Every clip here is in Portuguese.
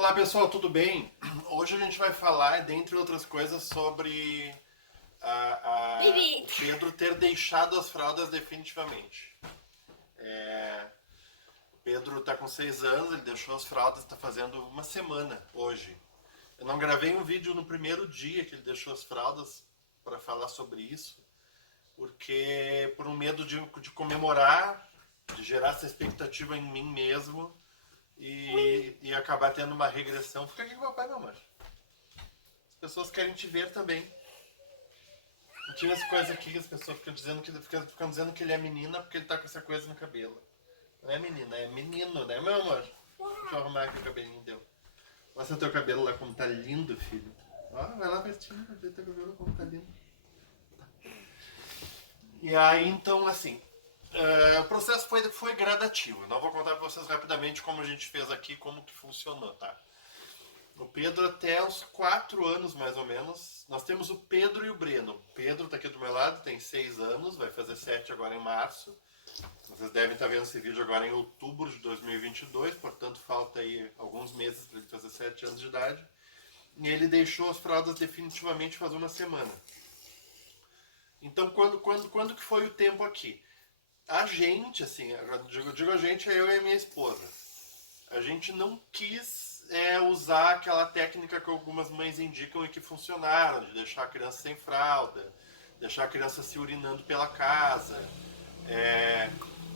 Olá pessoal, tudo bem? Hoje a gente vai falar, dentre outras coisas, sobre o Pedro ter deixado as fraldas definitivamente. O Pedro está com 6 anos, ele deixou as fraldas, está fazendo uma semana hoje. Eu não gravei um vídeo no primeiro dia que ele deixou as fraldas para falar sobre isso, porque por um medo de comemorar, de gerar essa expectativa em mim mesmo e acabar tendo uma regressão. Fica aqui com o papai, meu amor. As pessoas querem te ver também. Tinha as coisas aqui que as pessoas ficam dizendo que ele é menina porque ele tá com essa coisa no cabelo. Não é menina, é menino, né, meu amor? Deixa eu arrumar aqui o cabelinho dele. Mostra teu cabelo lá como tá lindo, filho. Ó, vai lá pertinho pra ver teu cabelo como tá lindo. E aí, então, assim, o processo foi gradativo. Não vou contar pra vocês rapidamente como a gente fez aqui, como que funcionou, tá? O Pedro até os 4 anos, mais ou menos. Nós temos o Pedro e o Breno. O Pedro tá aqui do meu lado, tem 6 anos, vai fazer 7 agora em março. Vocês devem estar vendo esse vídeo agora em outubro de 2022, portanto falta aí alguns meses para ele fazer 7 anos de idade. E ele deixou as fraldas definitivamente faz uma semana. Então, quando que foi o tempo aqui? A gente, assim, eu digo a gente, é eu e a minha esposa. A gente não quis usar aquela técnica que algumas mães indicam e que funcionaram, de deixar a criança sem fralda, deixar a criança se urinando pela casa.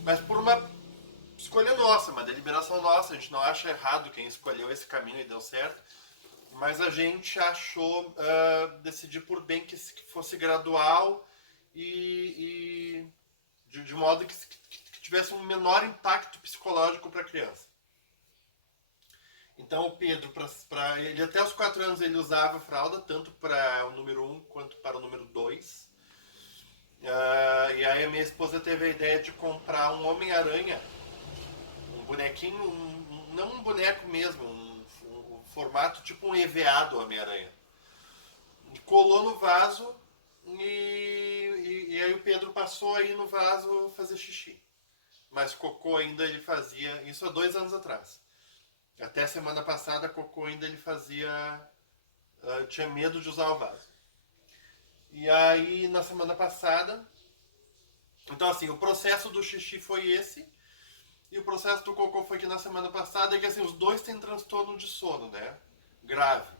Mas por uma escolha nossa, uma deliberação nossa, a gente não acha errado quem escolheu esse caminho e deu certo, mas a gente achou, decidir por bem que fosse gradual e de modo que tivesse um menor impacto psicológico para a criança. Então o Pedro, ele até os 4 anos ele usava fralda, tanto para o número 1 quanto para o número 2. E aí a minha esposa teve a ideia de comprar um Homem-Aranha, um bonequinho, não um boneco mesmo, um formato tipo um EVA do Homem-Aranha. Colou no vaso e aí o Pedro passou aí no vaso fazer xixi. Mas cocô ainda ele fazia, isso há 2 anos atrás. Até a semana passada, cocô ainda ele fazia, tinha medo de usar o vaso. E aí na semana passada, então assim, o processo do xixi foi esse, e o processo do cocô foi que na semana passada, e que assim, os dois têm transtorno de sono, né? Grave.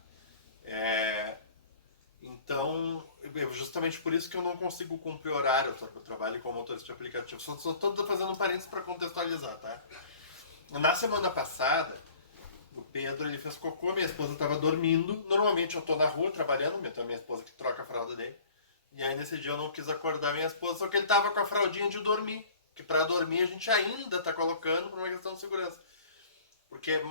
Então, justamente por isso que eu não consigo cumprir horário, eu trabalho com motorista de aplicativo. Só estou fazendo um parênteses para contextualizar, tá? Na semana passada, o Pedro ele fez cocô, minha esposa estava dormindo. Normalmente eu estou na rua trabalhando, então é minha esposa que troca a fralda dele. E aí nesse dia eu não quis acordar minha esposa, só que ele estava com a fraldinha de dormir. Que para dormir a gente ainda está colocando por uma questão de segurança.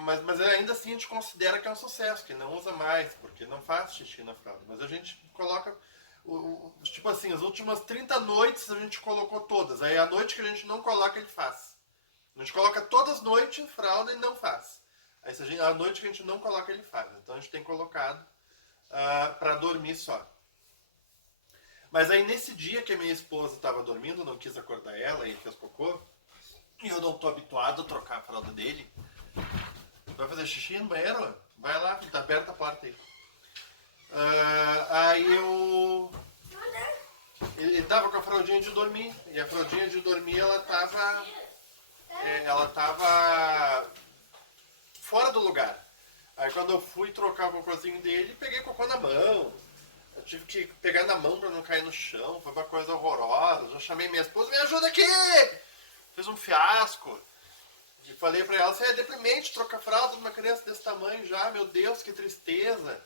Mas ainda assim a gente considera que é um sucesso, que não usa mais, porque não faz xixi na fralda. Mas a gente coloca, tipo assim, as últimas 30 noites a gente colocou todas. Aí a noite que a gente não coloca, ele faz. A gente coloca todas as noites fralda e não faz. Aí a noite que a gente não coloca, ele faz. Então a gente tem colocado para dormir só. Mas aí nesse dia que a minha esposa estava dormindo, não quis acordar ela e fez cocô, e eu não estou habituado a trocar a fralda dele. Vai fazer xixi no banheiro? Vai lá, filho, tá aberta a porta aí. Aí eu. Ele tava com a fraldinha de dormir. E a fraldinha de dormir ela tava. Ela tava fora do lugar. Aí quando eu fui trocar o cocôzinho dele, peguei cocô na mão. Eu tive que pegar na mão pra não cair no chão. Foi uma coisa horrorosa. Eu já chamei minha esposa, me ajuda aqui! Fez um fiasco. E falei pra ela, assim, é deprimente trocar fralda de uma criança desse tamanho já, meu Deus, que tristeza.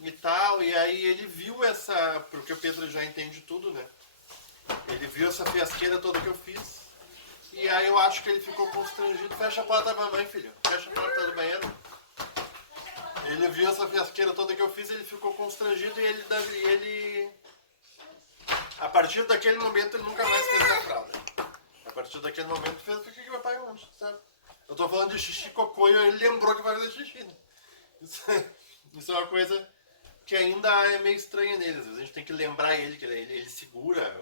E tal, e aí ele viu essa, porque o Pedro já entende tudo, né? Ele viu essa fiasqueira toda que eu fiz. E aí eu acho que ele ficou constrangido. Fecha a porta da mamãe, filho. Fecha a porta do banheiro. Ele viu essa fiasqueira toda que eu fiz, ele ficou constrangido e ele a partir daquele momento ele nunca mais fez a fralda. A partir daquele momento fez o que meu pai onde, sabe? Eu tô falando de xixi, cocô e ele lembrou que vai fazer xixi, né? Isso é uma coisa que ainda é meio estranha nele. Às vezes a gente tem que lembrar ele, que ele segura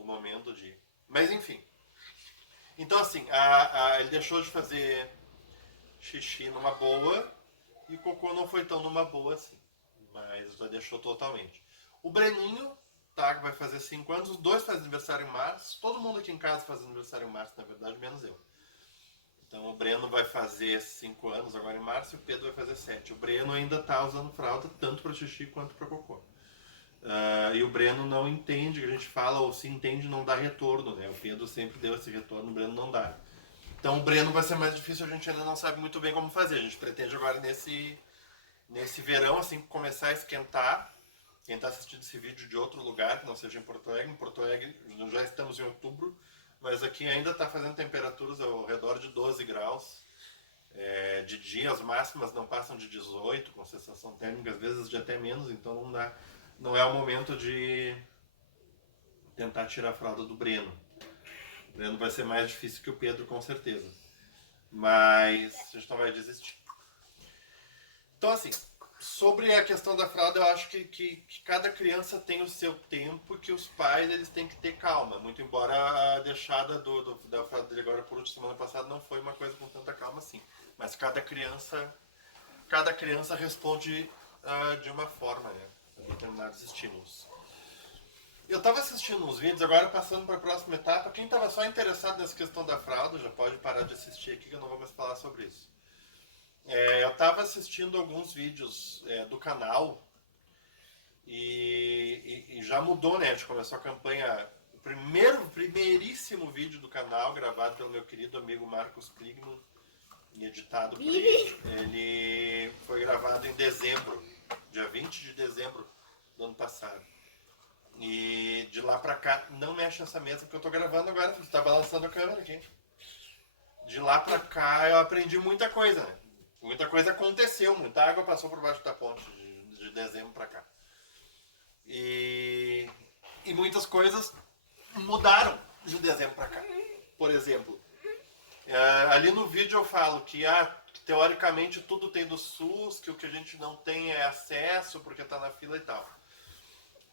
o momento de... Mas enfim. Então assim, ele deixou de fazer xixi numa boa. e o Cocô não foi tão numa boa assim, mas já deixou totalmente. O Breninho, tá, que vai fazer 5 anos, os dois fazem aniversário em março, todo mundo aqui em casa faz aniversário em março, na verdade, menos eu. Então o Breno vai fazer 5 anos agora em março e o Pedro vai fazer 7. O Breno ainda tá usando fralda tanto para xixi quanto para cocô. E o Breno não entende, que a gente fala, ou se entende, não dá retorno, né? O Pedro sempre deu esse retorno, o Breno não dá. Então o Breno vai ser mais difícil, a gente ainda não sabe muito bem como fazer. A gente pretende agora nesse verão, assim, começar a esquentar. Quem está assistindo esse vídeo de outro lugar, que não seja em Porto Alegre, já estamos em outubro, mas aqui ainda está fazendo temperaturas ao redor de 12 graus. De dia as máximas não passam de 18, com sensação térmica às vezes de até menos, então não dá. Não é o momento de tentar tirar a fralda do Breno. O Breno vai ser mais difícil que o Pedro, com certeza. Mas a gente não vai desistir. Então, assim, sobre a questão da fralda, eu acho que cada criança tem o seu tempo e que os pais eles têm que ter calma. Muito embora a deixada da fralda dele agora por última semana passada não foi uma coisa com tanta calma assim. Mas cada criança responde de uma forma, né? A determinados estímulos. Eu estava assistindo uns vídeos, agora passando para a próxima etapa. Quem estava só interessado nessa questão da fralda já pode parar de assistir aqui que eu não vou mais falar sobre isso. Eu estava assistindo alguns vídeos do canal e já mudou, né? A gente começou a campanha. O primeiríssimo vídeo do canal, gravado pelo meu querido amigo Marcos Kligman e editado por ele foi gravado em dezembro, dia 20 de dezembro do ano passado. E de lá pra cá, não mexe nessa mesa porque eu tô gravando agora, você tá balançando a câmera aqui. De lá pra cá eu aprendi muita coisa, né? Muita coisa aconteceu, muita água passou por baixo da ponte de dezembro pra cá. E muitas coisas mudaram de dezembro pra cá. Por exemplo, ali no vídeo eu falo que teoricamente tudo tem do SUS, que o que a gente não tem é acesso porque tá na fila e tal.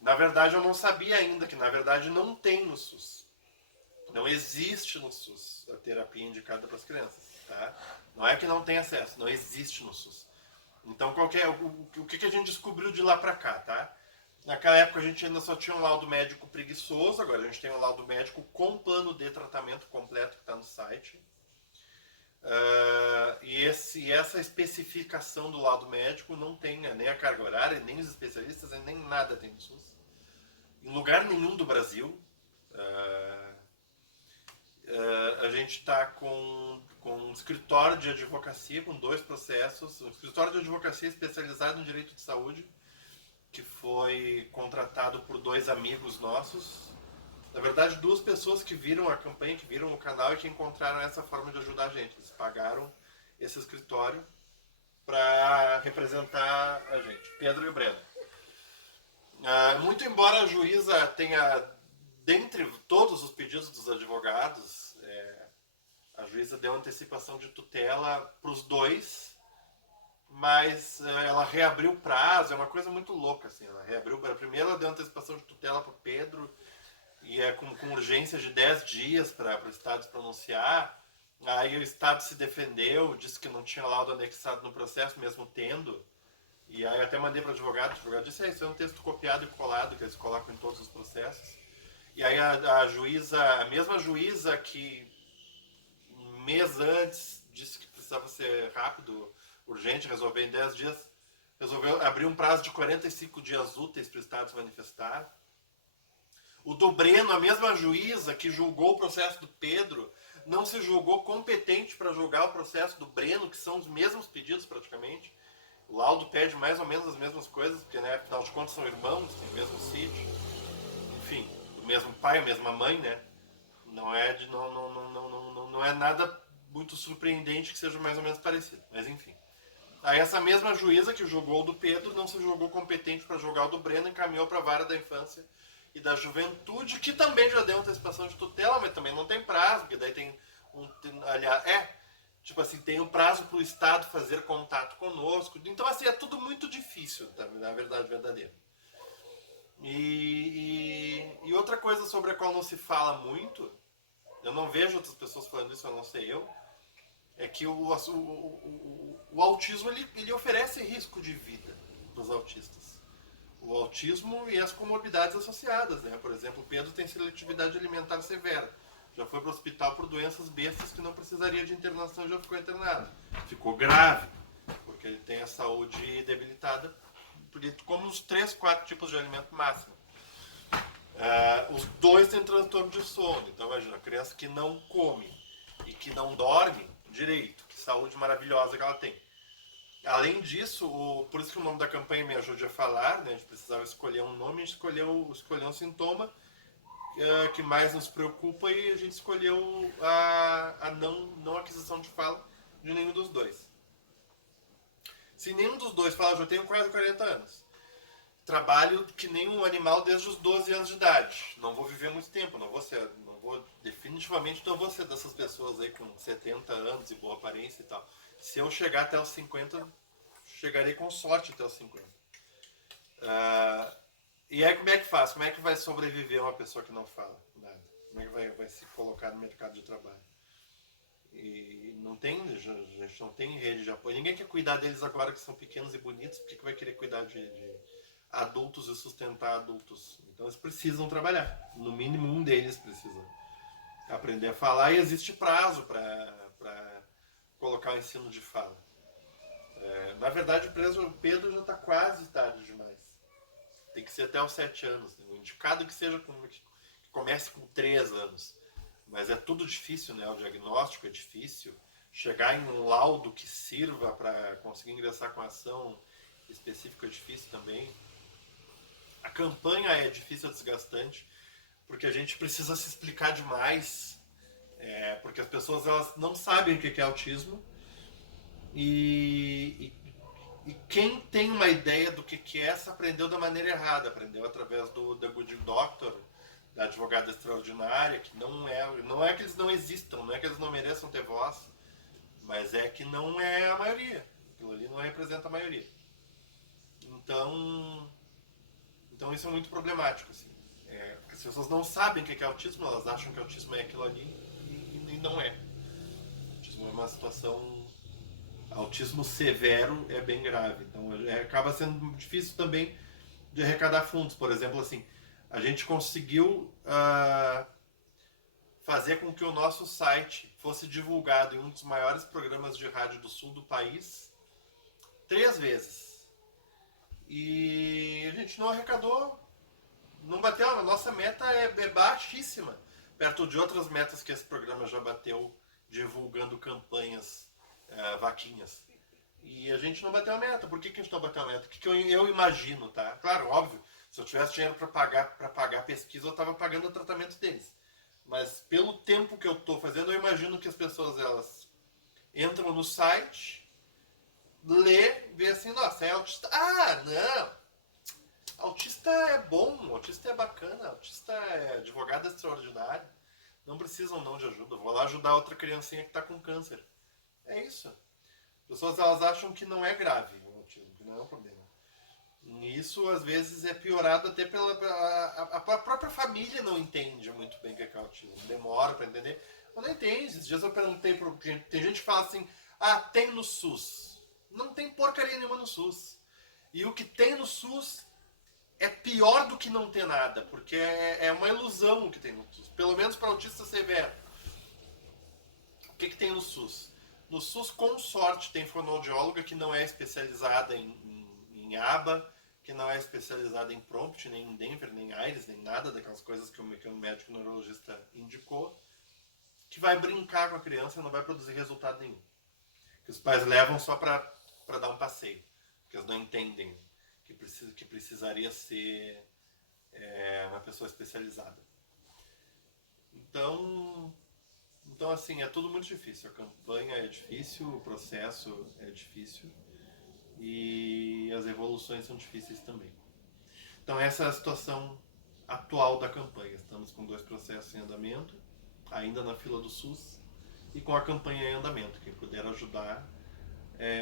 Na verdade eu não sabia ainda que na verdade não tem no SUS. Não existe no SUS a terapia indicada para as crianças, tá? Não é que não tem acesso, não existe no SUS. Então o que a gente descobriu de lá pra cá, tá? Naquela época a gente ainda só tinha um laudo médico preguiçoso, agora a gente tem um laudo médico com plano de tratamento completo que está no site. E essa especificação do laudo médico não tem nem a carga horária, nem os especialistas, nem nada tem no SUS. Em lugar nenhum do Brasil. A gente está com um escritório de advocacia, com 2 processos. Um escritório de advocacia especializado em direito de saúde, que foi contratado por 2 amigos nossos. Na verdade, 2 pessoas que viram a campanha, que viram o canal e que encontraram essa forma de ajudar a gente. Eles pagaram esse escritório para representar a gente, Pedro e o Breno. Muito embora a juíza tenha, dentre todos os pedidos dos advogados, a juíza deu antecipação de tutela para os 2, mas ela reabriu o prazo, é uma coisa muito louca, assim, ela reabriu, primeiro ela deu antecipação de tutela para o Pedro, e com urgência de 10 dias para o Estado se pronunciar. Aí o Estado se defendeu, disse que não tinha laudo anexado no processo, mesmo tendo. E aí eu até mandei para o advogado disse, isso é um texto copiado e colado, que eles colocam em todos os processos. E aí a mesma juíza que um mês antes disse que precisava ser rápido, urgente, resolver em 10 dias, resolveu abrir um prazo de 45 dias úteis para o Estado se manifestar. O do Breno, a mesma juíza que julgou o processo do Pedro, não se julgou competente para julgar o processo do Breno, que são os mesmos pedidos praticamente. O laudo pede mais ou menos as mesmas coisas, porque, né, afinal de contas são irmãos, têm o mesmo sítio, enfim, o mesmo pai, a mesma mãe, né? Não é nada muito surpreendente que seja mais ou menos parecido, mas enfim. Aí essa mesma juíza que julgou o do Pedro não se julgou competente para julgar o do Breno, encaminhou para a vara da infância e da juventude, que também já deu antecipação de tutela, mas também não tem prazo, porque daí tipo assim, tem um prazo para o Estado fazer contato conosco. Então, assim, é tudo muito difícil, na verdade verdadeira. E outra coisa sobre a qual não se fala muito, eu não vejo outras pessoas falando isso, a não ser eu, é que o o autismo ele oferece risco de vida para os autistas. O autismo e as comorbidades associadas, né? Por exemplo, o Pedro tem seletividade alimentar severa. Já foi para o hospital por doenças bestas que não precisaria de internação e já ficou internado. Ficou grave, porque ele tem a saúde debilitada, porque como os 3, 4 tipos de alimento máximo. Os dois têm transtorno de sono. Então imagina, a criança que não come e que não dorme direito, que saúde maravilhosa que ela tem. Além disso, por isso que o nome da campanha Me Ajude a Falar, né? A gente precisava escolher um nome, a gente escolheu um sintoma que mais nos preocupa e a gente escolheu a não aquisição de fala de nenhum dos dois. Se nenhum dos dois fala, eu já tenho quase 40 anos. Trabalho que nem um animal desde os 12 anos de idade. Não vou viver muito tempo, definitivamente não vou ser dessas pessoas aí com 70 anos e boa aparência e tal. Se eu chegar até os 50, chegarei com sorte até os 50. E aí como é que faz? Como é que vai sobreviver uma pessoa que não fala nada? Como é que vai se colocar no mercado de trabalho? E não tem, a gente não tem rede de apoio. Ninguém quer cuidar deles agora que são pequenos e bonitos, por que vai querer cuidar de adultos e sustentar adultos? Então eles precisam trabalhar. No mínimo um deles precisa aprender a falar e existe prazo para colocar o ensino de fala. Na verdade o Pedro já está quase tarde demais. Tem que ser até os 7 anos. Né? O indicado que seja que comece com 3 anos. Mas é tudo difícil, né? O diagnóstico é difícil. Chegar em um laudo que sirva para conseguir ingressar com ação específica é difícil também. A campanha é difícil, é desgastante, porque a gente precisa se explicar demais, porque as pessoas elas não sabem o que é autismo e quem tem uma ideia do que é, se aprendeu da maneira errada, aprendeu através do The Good Doctor, da advogada extraordinária, que não é que eles não existam, não é que eles não mereçam ter voz, mas é que não é a maioria. Aquilo ali não representa a maioria. Então isso é muito problemático, assim. Porque as pessoas não sabem o que é autismo, elas acham que autismo é aquilo ali e não é. Autismo é uma situação... Autismo severo é bem grave, então acaba sendo difícil também de arrecadar fundos. Por exemplo, assim, a gente conseguiu fazer com que o nosso site fosse divulgado em um dos maiores programas de rádio do sul do país 3 vezes. E a gente não arrecadou, não bateu, a nossa meta é baixíssima, perto de outras metas que esse programa já bateu, divulgando campanhas, vaquinhas. E a gente não bateu a meta. Por que a gente não bateu a meta? O que eu imagino, tá? Claro, óbvio, se eu tivesse dinheiro para pagar pesquisa, eu estava pagando o tratamento deles. Mas pelo tempo que eu estou fazendo, eu imagino que as pessoas elas entram no site, lê, vê assim, nossa, é autista. Ah, não! Autista é bom, autista é bacana, autista é advogado extraordinário. Não precisam não de ajuda. Vou lá ajudar outra criancinha que está com câncer. É isso. As pessoas elas acham que não é grave o autismo, que não é um problema. E isso às vezes é piorado até a própria família não entende muito bem o que é autismo. Demora para entender. Mas não entende. Esses dias eu perguntei para tem gente que fala assim, tem no SUS. Não tem porcaria nenhuma no SUS. E o que tem no SUS é pior do que não ter nada, porque é uma ilusão o que tem no SUS. Pelo menos para autista severo. O que tem no SUS? No SUS, com sorte, tem fonoaudióloga que não é especializada em ABA, que não é especializada em prompt, nem em Denver, nem AIRES, nem nada daquelas coisas que o médico neurologista indicou, que vai brincar com a criança e não vai produzir resultado nenhum. Que os pais levam só para dar um passeio, porque eles não entendem que precisaria ser uma pessoa especializada. Então, assim, é tudo muito difícil. A campanha é difícil, o processo é difícil e as evoluções são difíceis também. Então, essa é a situação atual da campanha. Estamos com 2 processos em andamento, ainda na fila do SUS, e com a campanha em andamento. Quem puder ajudar,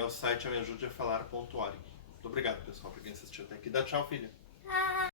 o site é meajudeafalar.org. Muito obrigado, pessoal, por quem assistiu até aqui. Dá tchau, filha.